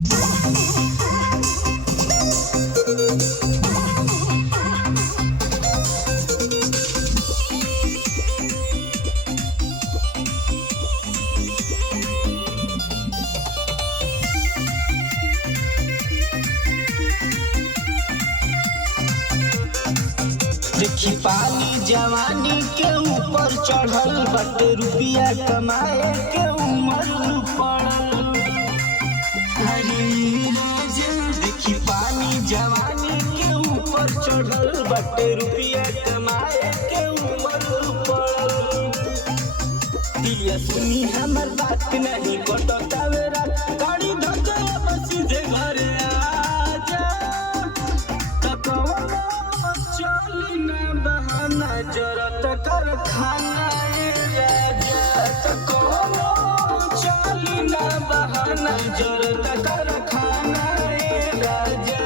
देखी पानी जवानी के ऊपर चढ़ल बटे रुपिया कमाए के उम्र पड़ल। देखी पानी जवानी के ऊपर चढ़ल बटे रुपिया कमाए के उम्र पड़ल। दिया सुनी हमर बात नहीं कटतावे रात गाड़ी धके बस सीधे घरे आजा। चली ना बहाना जरत कर खाना राजा। चली ना बहाना जरत कर खाना राजा।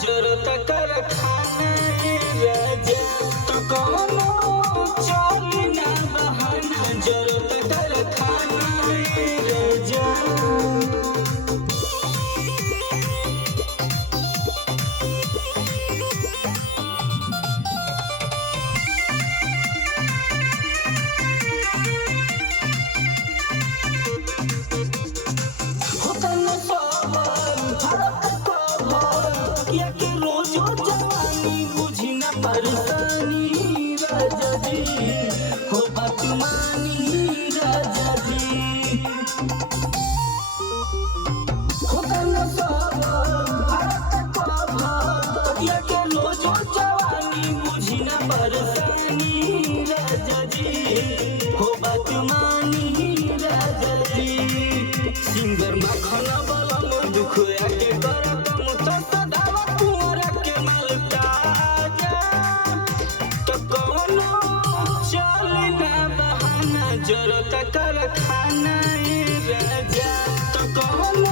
जरत कर खाना राजा। तो कौनो चली ना बहाना जरत कर खाना राजा। परेशानी राजा जी हो बात मानी राजा जी। हो कन्या भारत को भैया के रोजो जवानी बुझी ना परेशानी राजा जी हो बात मानी राजा जी। सिंगर मखना बलम दुख आके करत मुझ सदावा कुंवरा के मालटा। जरत कर खाना राजा। तो कौन